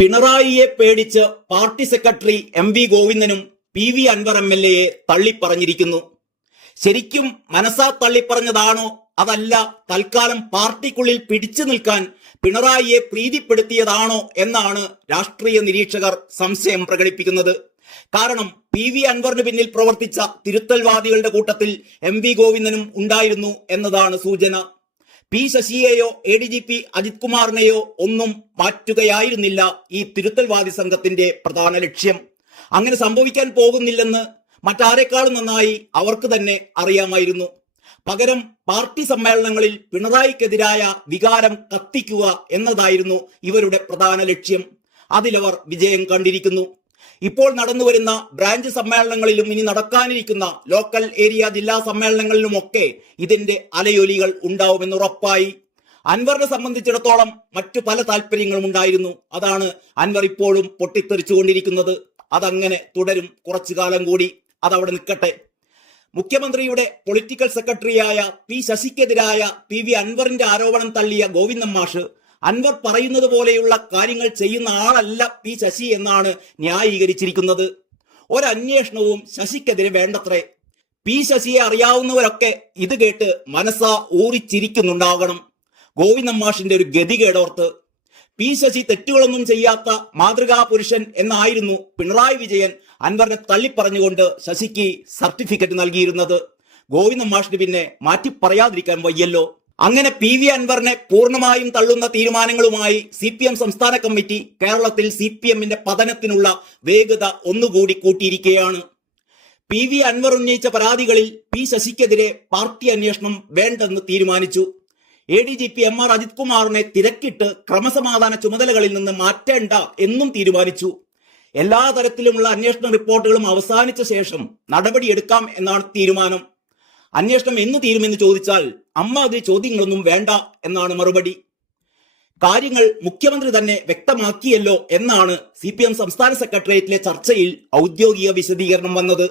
പിണറായിയെ പേടിച്ച് party secretary M V ഗോവിന്ദനും P V Anvar M L എയെ തള്ളിപ്പറഞ്ഞിരിക്കുന്നു. ശരിക്കും മനസ്സാ തള്ളിപ്പറഞ്ഞതാണോ? അതല്ല തൽക്കാലം പാർട്ടിക്കുള്ളിൽ പിടിച്ചു നിൽക്കാൻ പിണറായിയെ പ്രീതിപ്പെടുത്തിയതാണോ എന്നാണ് രാഷ്ട്രീയ നിരീക്ഷകർ സംശയം പ്രകടിപ്പിക്കുന്നത്. കാരണം പി വി അൻവറിന് പിന്നിൽ പ്രവർത്തിച്ച തിരുത്തൽവാദികളുടെ കൂട്ടത്തിൽ എം വി ഗോവിന്ദനും ഉണ്ടായിരുന്നു എന്നതാണ് സൂചന. P ശശിയെയോ A D G P Ajith കുമാറിനെയോ ഒന്നും മാറ്റുകയായിരുന്നില്ല ഈ തിരുത്തൽവാദി സംഘത്തിന്റെ പ്രധാന ലക്ഷ്യം. അങ്ങനെ സംഭവിക്കാൻ പോകുന്നില്ലെന്ന് മറ്റാരെക്കാളും നന്നായി അവർക്ക് തന്നെ അറിയാമായിരുന്നു. പകരം പാർട്ടി സമ്മേളനങ്ങളിൽ പിണറായിക്കെതിരായ വികാരം കത്തിക്കുക എന്നതായിരുന്നു ഇവരുടെ പ്രധാന ലക്ഷ്യം. അതിലവർ വിജയം കണ്ടിരിക്കുന്നു. ഇപ്പോൾ നടന്നുവരുന്ന ബ്രാഞ്ച് സമ്മേളനങ്ങളിലും ഇനി നടക്കാനിരിക്കുന്ന ലോക്കൽ ഏരിയ ജില്ലാ സമ്മേളനങ്ങളിലുമൊക്കെ ഇതിന്റെ അലയൊലികൾ ഉണ്ടാവുമെന്ന് ഉറപ്പായി. അൻവറിനെ സംബന്ധിച്ചിടത്തോളം മറ്റു പല താല്പര്യങ്ങളും ഉണ്ടായിരുന്നു. അതാണ് അൻവർ ഇപ്പോഴും പൊട്ടിത്തെറിച്ചുകൊണ്ടിരിക്കുന്നത്. അതങ്ങനെ തുടരും കുറച്ചു കാലം കൂടി. അതവിടെ നിൽക്കട്ടെ. മുഖ്യമന്ത്രിയുടെ പൊളിറ്റിക്കൽ സെക്രട്ടറിയായ പി ശശിക്കെതിരായ പി വി അൻവറിന്റെ ആരോപണം തള്ളിയ ഗോവിന്ദൻ മാഷ് അൻവർ പറയുന്നത് പോലെയുള്ള കാര്യങ്ങൾ ചെയ്യുന്ന ആളല്ല പി ശശി എന്നാണ് ന്യായീകരിച്ചിരിക്കുന്നത്. ഒരന്വേഷണവും ശശിക്കെതിരെ വേണ്ടത്രേ. പി ശശിയെ അറിയാവുന്നവരൊക്കെ ഇത് കേട്ട് മനസ്സാ ഊറിച്ചിരിക്കുന്നുണ്ടാകണം ഗോവിന്ദമാഷിന്റെ ഒരു ഗതികേടോർത്ത് പി ശശി തെറ്റുകളൊന്നും ചെയ്യാത്ത മാതൃകാ പുരുഷൻ എന്നായിരുന്നു പിണറായി വിജയൻ അൻവറിനെ തള്ളിപ്പറഞ്ഞുകൊണ്ട് ശശിക്ക് സർട്ടിഫിക്കറ്റ് നൽകിയിരുന്നത്. ഗോവിന്ദൻ മാഷിന് പിന്നെ മാറ്റി പറയാതിരിക്കാൻ വയ്യല്ലോ. അങ്ങനെ പി വി അൻവറിനെ പൂർണമായും തള്ളുന്ന തീരുമാനങ്ങളുമായി സി പി എം സംസ്ഥാന കമ്മിറ്റി കേരളത്തിൽ സി പി എമ്മിന്റെ പതനത്തിനുള്ള വേഗത ഒന്നുകൂടി കൂട്ടിയിരിക്കുകയാണ്. പി വി അൻവർ ഉന്നയിച്ച പരാതികളിൽ പി ശശിക്കെതിരെ പാർട്ടി അന്വേഷണം വേണ്ടെന്ന് തീരുമാനിച്ചു. A D G P M R Ajith കുമാറിനെ തിരക്കിട്ട് ക്രമസമാധാന ചുമതലകളിൽ നിന്ന് മാറ്റേണ്ട എന്നും തീരുമാനിച്ചു. എല്ലാ തരത്തിലുമുള്ള അന്വേഷണ റിപ്പോർട്ടുകളും അവസാനിച്ച ശേഷം നടപടിയെടുക്കാം എന്നാണ് തീരുമാനം. അന്വേഷണം എന്ന് തീരുമെന്ന് ചോദിച്ചാൽ അമ്മാതിരി ചോദ്യങ്ങളൊന്നും വേണ്ട എന്നാണ് മറുപടി. കാര്യങ്ങൾ മുഖ്യമന്ത്രി തന്നെ വ്യക്തമാക്കിയല്ലോ എന്നാണ് സി പി എം സംസ്ഥാന സെക്രട്ടേറിയറ്റിലെ ചർച്ചയിൽ ഔദ്യോഗിക വിശദീകരണം വന്നത്.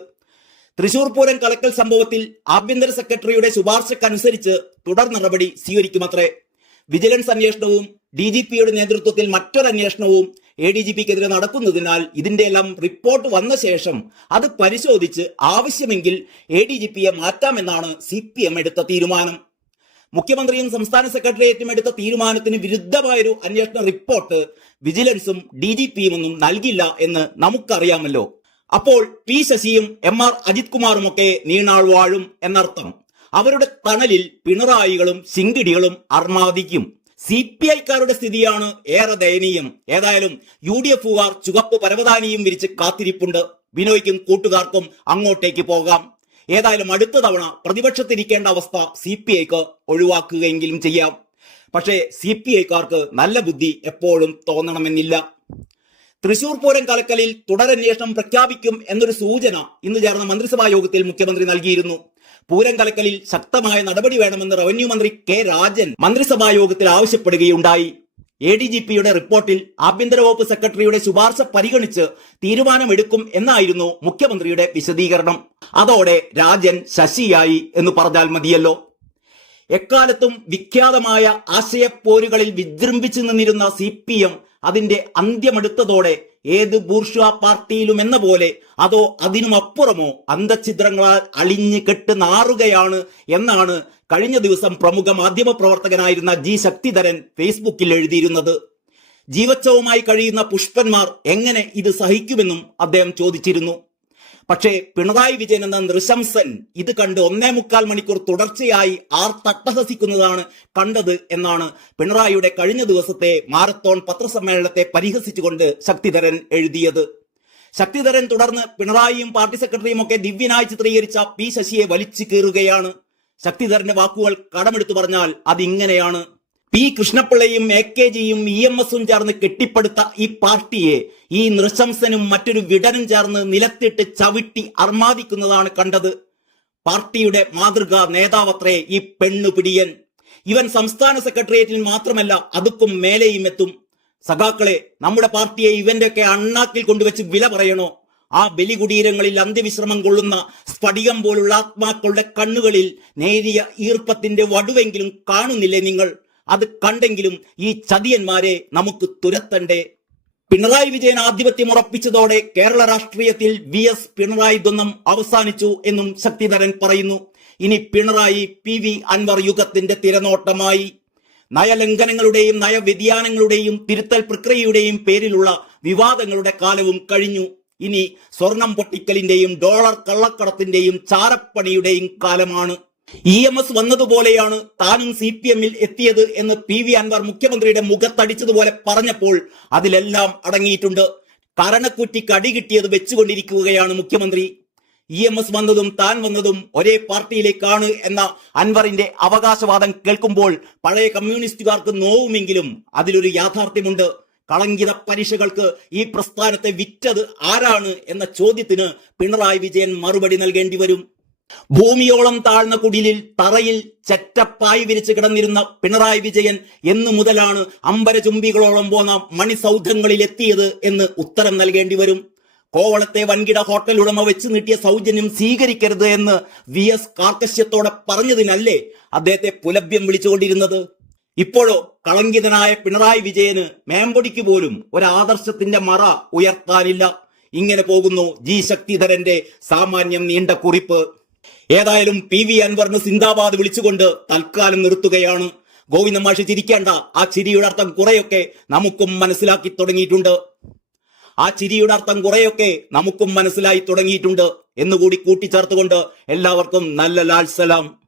തൃശൂർ പൂരം കളക്കൽ സംഭവത്തിൽ ആഭ്യന്തര സെക്രട്ടറിയുടെ ശുപാർശക്കനുസരിച്ച് തുടർ നടപടി സ്വീകരിക്കുമത്രേ. വിജിലൻസ് അന്വേഷണവും ഡി ജി പിയുടെ നേതൃത്വത്തിൽ മറ്റൊരു അന്വേഷണവും എ ഡി ജി പിക്കെതിരെ നടക്കുന്നതിനാൽ ഇതിന്റെ എല്ലാം റിപ്പോർട്ട് വന്ന ശേഷം അത് പരിശോധിച്ച് ആവശ്യമെങ്കിൽ എ ഡി ജി പിയെ മാറ്റാമെന്നാണ് സി പി എം എടുത്ത തീരുമാനം. മുഖ്യമന്ത്രിയും സംസ്ഥാന സെക്രട്ടേറിയറ്റും എടുത്ത തീരുമാനത്തിന് വിരുദ്ധമായൊരു അന്വേഷണ റിപ്പോർട്ട് വിജിലൻസും ഡി ജി പിയും ഒന്നും നൽകില്ല എന്ന് നമുക്കറിയാമല്ലോ. അപ്പോൾ പി ശശിയും എം ആർ അജിത് കുമാറും ഒക്കെ നീണാൾ വാഴും എന്നർത്ഥം. അവരുടെ തണലിൽ പിണറായികളും ശിങ്കിടികളും അർമാദിക്കും. സി പി ഐക്കാരുടെ സ്ഥിതിയാണ് ഏറെ ദയനീയം. ഏതായാലും യു ഡി എഫുകാർ ചുവപ്പ് പരവതാനിയും വിരിച്ച് കാത്തിരിപ്പുണ്ട്. ബിനോയ്ക്കും കൂട്ടുകാർക്കും അങ്ങോട്ടേക്ക് പോകാം. ഏതായാലും അടുത്ത തവണ പ്രതിപക്ഷത്തിരിക്കേണ്ട അവസ്ഥ സി പി ഐക്ക് ഒഴിവാക്കുകയെങ്കിലും ചെയ്യാം. പക്ഷേ സി പി ഐക്കാർക്ക് നല്ല ബുദ്ധി എപ്പോഴും തോന്നണമെന്നില്ല. തൃശൂർ പൂരം കലക്കലിൽ തുടരന്വേഷണം പ്രഖ്യാപിക്കും എന്നൊരു സൂചന ഇന്ന് ചേർന്ന മന്ത്രിസഭാ യോഗത്തിൽ മുഖ്യമന്ത്രി നൽകിയിരുന്നു. പൂരം കലക്കലിൽ ശക്തമായ നടപടി വേണമെന്ന് റവന്യൂ മന്ത്രി കെ രാജൻ മന്ത്രിസഭാ യോഗത്തിൽ ആവശ്യപ്പെടുകയുണ്ടായി. എ ഡി ജി പിയുടെ റിപ്പോർട്ടിൽ ആഭ്യന്തര വകുപ്പ് സെക്രട്ടറിയുടെ ശുപാർശ പരിഗണിച്ച് തീരുമാനമെടുക്കും എന്നായിരുന്നു മുഖ്യമന്ത്രിയുടെ വിശദീകരണം. അതോടെ രാജൻ ശശിയായി എന്ന് പറഞ്ഞാൽ മതിയല്ലോ. എക്കാലത്തും വിഖ്യാതമായ ആശയപ്പോരുകളിൽ വിജൃംഭിച്ചു നിന്നിരുന്ന സി പി എം അതിന്റെ അന്ത്യമെടുത്തതോടെ ഏത് ബൂർഷ്വ പാർട്ടിയിലും എന്ന പോലെ അതോ അതിനുമപ്പുറമോ അന്തഛിദ്രങ്ങളാൽ അളിഞ്ഞ് കെട്ട് നാറുകയാണ് എന്നാണ് കഴിഞ്ഞ ദിവസം പ്രമുഖ മാധ്യമ പ്രവർത്തകനായിരുന്ന ജി ശക്തിധരൻ ഫേസ്ബുക്കിൽ എഴുതിയിരുന്നത്. ജീവച്ഛവുമായി കഴിയുന്ന പുഷ്പന്മാർ എങ്ങനെ ഇത് സഹിക്കുമെന്നും അദ്ദേഹം ചോദിച്ചിരുന്നു. പക്ഷേ പിണറായി വിജയൻ എന്ന നൃശംസൻ ഇത് കണ്ട് ഒന്നേ മുക്കാൽ മണിക്കൂർ തുടർച്ചയായി ആർ തട്ടഹസിക്കുന്നതാണ് കണ്ടത് എന്നാണ് പിണറായിയുടെ കഴിഞ്ഞ ദിവസത്തെ മാരത്തോൺ പത്രസമ്മേളനത്തെ പരിഹസിച്ചുകൊണ്ട് ശക്തിധരൻ എഴുതിയത്. ശക്തിധരൻ തുടർന്ന് പിണറായിയും പാർട്ടി സെക്രട്ടറിയും ഒക്കെ ദിവ്യനായി ചിത്രീകരിച്ച പി ശശിയെ വലിച്ചു കീറുകയാണ്. ശക്തിധരന്റെ വാക്കുകൾ കടമെടുത്തു പറഞ്ഞാൽ അതിങ്ങനെയാണ്. പി കൃഷ്ണപിള്ളയും എ കെ ജിയും ഇ എം എസും ചേർന്ന് കെട്ടിപ്പടുത്ത ഈ പാർട്ടിയെ ഈ നൃശംസനും മറ്റൊരു വിടനും ചേർന്ന് നിലത്തിട്ട് ചവിട്ടി അർമാദിക്കുന്നതാണ് കണ്ടത്. പാർട്ടിയുടെ മാതൃകാ നേതാവത്രേ ഈ പെണ്ണുപിടിയൻ ഇവൻ സംസ്ഥാന സെക്രട്ടേറിയറ്റിൽ മാത്രമല്ല അതുക്കും മേലെയും എത്തും. സഖാക്കളെ നമ്മുടെ പാർട്ടിയെ ഇവന്റെ ഒക്കെ അണ്ണാക്കിൽ കൊണ്ടുവച്ച് വില പറയണോ? ആ ബലികുടീരങ്ങളിൽ അന്ത്യവിശ്രമം കൊള്ളുന്ന സ്ഫടികം പോലുള്ള ആത്മാക്കളുടെ കണ്ണുകളിൽ നേരിയ ഈർപ്പത്തിന്റെ വടുവെങ്കിലും കാണുന്നില്ലേ നിങ്ങൾ? അത് കണ്ടെങ്കിലും ഈ ചതിയന്മാരെ നമുക്ക് തുരത്തണ്ടേ? പിണറായി വിജയൻ ആധിപത്യം ഉറപ്പിച്ചതോടെ കേരള രാഷ്ട്രീയത്തിൽ വി എസ് പിണറായി ദ്വന്ദ്ം അവസാനിച്ചു എന്നും ശക്തിധരൻ പറയുന്നു. ഇനി പിണറായി പി വി അൻവർ യുഗത്തിന്റെ തിരനോട്ടമായി. നയലംഘനങ്ങളുടെയും നയവ്യതിയാനങ്ങളുടെയും തിരുത്തൽ പ്രക്രിയയുടെയും പേരിലുള്ള വിവാദങ്ങളുടെ കാലവും കഴിഞ്ഞു. ഇനി സ്വർണം പൊട്ടിക്കലിന്റെയും ഡോളർ കള്ളക്കടത്തിന്റെയും ചാരപ്പണിയുടെയും കാലമാണ്. ഇ എം എസ് വന്നതുപോലെയാണ് താനും സി പി എമ്മിൽ എത്തിയത് എന്ന് പി വി അൻവർ മുഖ്യമന്ത്രിയുടെ മുഖത്തടിച്ചതുപോലെ പറഞ്ഞപ്പോൾ അതിലെല്ലാം അടങ്ങിയിട്ടുണ്ട്. കരണക്കുറ്റി കടി കിട്ടിയത് വെച്ചുകൊണ്ടിരിക്കുകയാണ് മുഖ്യമന്ത്രി. ഇ എം എസ് വന്നതും താൻ വന്നതും ഒരേ പാർട്ടിയിലേക്കാണ് എന്ന അൻവറിന്റെ അവകാശവാദം കേൾക്കുമ്പോൾ പഴയ കമ്മ്യൂണിസ്റ്റുകാർക്ക് നോവുമെങ്കിലും അതിലൊരു യാഥാർത്ഥ്യമുണ്ട്. കളങ്കിത പരീക്ഷകൾക്ക് ഈ പ്രസ്ഥാനത്തെ വിറ്റത് ആരാണ് എന്ന ചോദ്യത്തിന് പിണറായി വിജയൻ മറുപടി നൽകേണ്ടി വരും. ഭൂമിയോളം താഴ്ന്ന കുടിലിൽ തറയിൽ ചറ്റപ്പായി വിരിച്ച് കിടന്നിരുന്ന പിണറായി വിജയൻ എന്നു മുതലാണ് അമ്പരചുംബികളോളം പോന്ന മണിസൗധങ്ങളിൽ എത്തിയത് എന്ന് ഉത്തരം നൽകേണ്ടി വരും. കോവളത്തെ വൻകിട ഹോട്ടൽ ഉടമ വെച്ച് നീട്ടിയ സൗജന്യം സ്വീകരിക്കരുത് എന്ന് വി എസ് കാർക്കശ്യത്തോടെ പറഞ്ഞതിനല്ലേ അദ്ദേഹത്തെ പുലഭ്യം വിളിച്ചുകൊണ്ടിരുന്നത്? ഇപ്പോഴോ കളങ്കിതനായ പിണറായി വിജയന് മേമ്പൊടിക്ക് പോലും ഒരു ആദർശത്തിന്റെ മറ ഉയർത്താനില്ല. ഇങ്ങനെ പോകുന്നു ജി ശക്തിധരന്റെ സാമാന്യം നീണ്ട കുറിപ്പ്. ഏതായാലും പി വി അൻവറിന് സിന്ദാബാദ് വിളിച്ചുകൊണ്ട് തൽക്കാലം നിർത്തുകയാണ്. ഗോവിന്ദ മാഷി ചിരിക്കേണ്ട. ആ ചിരിയുടെ അർത്ഥം കുറെയൊക്കെ നമുക്കും മനസ്സിലാക്കി തുടങ്ങിയിട്ടുണ്ട്. ആ ചിരിയുടെ അർത്ഥം കുറെയൊക്കെ നമുക്കും മനസ്സിലായി തുടങ്ങിയിട്ടുണ്ട്. എന്നുകൂടി കൂട്ടിച്ചേർത്തുകൊണ്ട് എല്ലാവർക്കും നല്ല ലാൽ സലാം